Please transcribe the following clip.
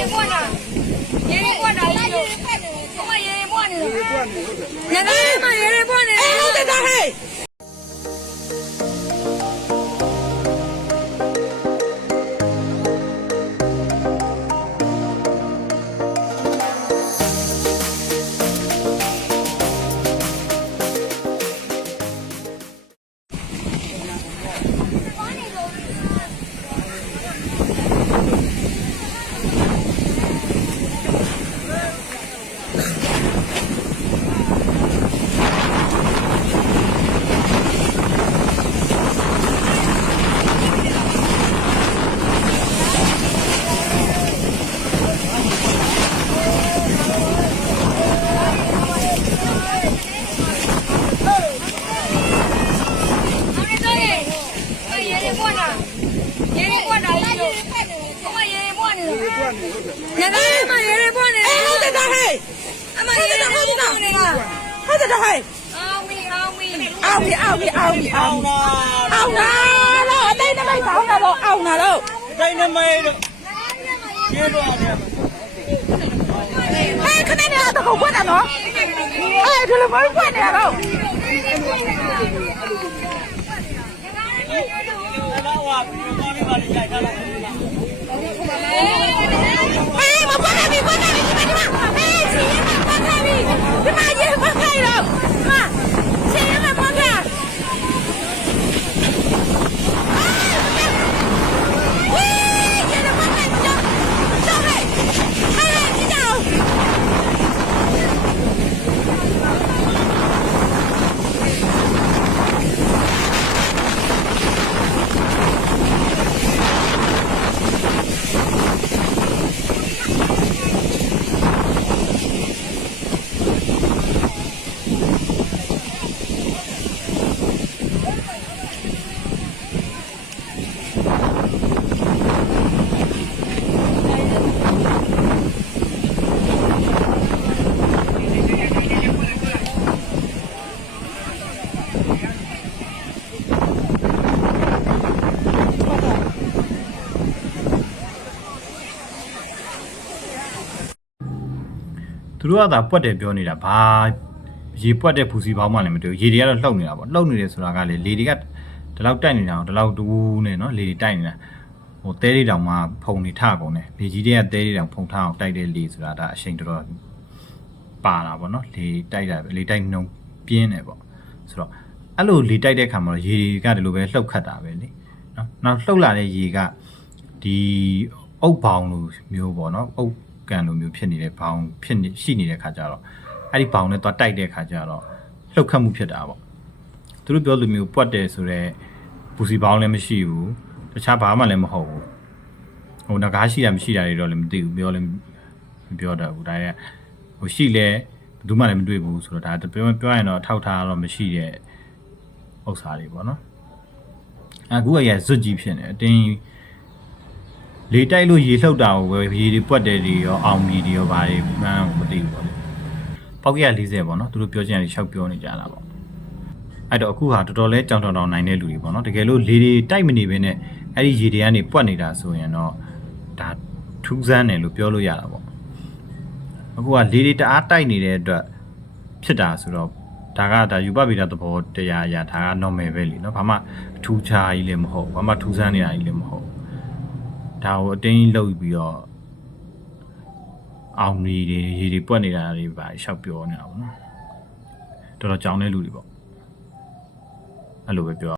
ရေပွက်တာရေပွက်တာကြီးတို့ဟိုမှာရေပွက်နေတယ်ရေပွက်နေဟုတ်တယ်ငါကမှရေပွက်နေတယ်ဟုတ်တယ်တာဟဲ့ ရေပွက်တာကြီးတို့ဟိုမှာရေပွက်နေတယ်ရေပွက်နေဟုတ်တယ်ငါကမှရေပွက်နေတယ်ဟုတ်တယ်တာဟဲ့အမရေပွက်နေတာဟုတ်တယ်တာဟဲ့အောင်မီအောင်မီအောင်ပြီအောင်ပြီအောင်ပြီအောင်နာအောင်နာတော့အတိတ်နမိတ်ဆောင်တာတော့အောင်နာတော့တိုင်းနမဲတော့ကျေးတော့တယ်ဟဲ့ခဏနေတော့ကိုပွက်တာနော်အဲ့ဒီလိုမပွက်နေတော့တော့ ဟာပြီးတော့ဒီမှာလေးရိုက်ထားလိုက်ဟေးမပွက်နေပြီပွက်နေပြီဒီမှာဟေးစီရမပွက်နေပြီဒီမှာရေပွက်နေတော့ဟာစီရမပွက်နေဝေးရေပွက်နေတော့တော့ဟဲ့ဟဲ့ဒီတော့ သူတို့ကသာပွက်တယ်ပြောနေတာဘာရေပွက်တဲ့ဖူစီပေါင်းမှလည်းမတွေ့ဘူးရေတွေကတော့လှုပ်နေတာပေါ့လှုပ်နေတယ်ဆိုတာကလေလေတွေကဒီလောက်တိုက်နေတာဒီလောက်တူးနေနော်လေတွေတိုက်နေတာဟိုတဲလေးတောင်မှဖုံနေထကုန်တယ်လေကြီးတွေကတဲလေးတောင်ဖုံထအောင်တိုက်တဲ့လေဆိုတာဒါအချိန်တော်တော်ပါတာပေါ့နော်လေတိုက်တာလေတိုက်နှုံပြင်းတယ်ပေါ့ဆိုတော့အဲ့လိုလေတိုက်တဲ့ခါမှာတော့ရေတွေကဒီလိုပဲလှုပ်ခတ်တာပဲလေနော်နောက်လှုပ်လာတဲ့ရေကဒီအုပ်ဘောင်လိုမျိုးပေါ့နော်အုပ် ကန်လိုမျိုးဖြစ်နေတဲ့ဘောင်ဖြစ်နေရှိနေတဲ့ခါကျတော့အဲ့ဒီဘောင်နဲ့သွားတိုက်တဲ့ခါကျတော့လှုပ်ခတ်မှုဖြစ်တာပေါ့သူတို့ပြောလိုမျိုးပွက်တယ်ဆိုတော့ပူစီဘောင်လည်းမရှိဘူးတခြားဘာမှလည်းမဟုတ်ဘူးဟိုငကားရှိတာမရှိတာတွေတော့လည်းမသိဘူးပြောလည်းမပြောတတ်ဘူးဒါရဲ့ဟိုရှိလဲဘယ်သူမှလည်းမတွေ့ဘူးဆိုတော့ဒါပြောပြောရင်တော့ထောက်ထားတော့မရှိတဲ့ဥစ္စာတွေပေါ့နော်အခုကရဇွတ်ကြီးဖြစ်နေအတင်း လေတိုက်လို့ရေလှုပ်တာကိုပဲရေတွေပွက်တယ်တွေရောအောင်မီတွေရောဘာတွေမှန်းမသိဘူးပေါ့လေပေါက်ကရ40ပေါ့နော်သူတို့ပြောချင်တယ်ရှောက်ပြောနေကြတာပေါ့အဲ့တော့အခုဟာတော်တော်လေးကြောင်တောင်တောင်နိုင်တဲ့လူတွေပေါ့နော်တကယ်လို့လေတွေတိုက်မနေဘဲနဲ့အဲ့ဒီရေတွေကနေပွက်နေတာဆိုရင်တော့ဒါထူးဆန်းတယ်လို့ပြောလို့ရတာပေါ့အခုကလေတွေတအားတိုက်နေတဲ့အတွက်ဖြစ်တာဆိုတော့ဒါကဒါယူပဗီဒသဘောတရားအရာဒါက normal ပဲလीเนาะဘာမှအထူးခြားကြီးလည်းမဟုတ်ဘာမှထူးဆန်းနေတာကြီးလည်းမဟုတ် ဒါကိုအတင်းကြီးလုပ်ပြီးတော့အောင်ရီတွေရေတွေပွက်နေတာတွေပါရှောက်ပြောနေတာပေါ့နော်တော်တော်ကြောင်တဲ့လူတွေပေါ့အဲ့လိုပဲပြော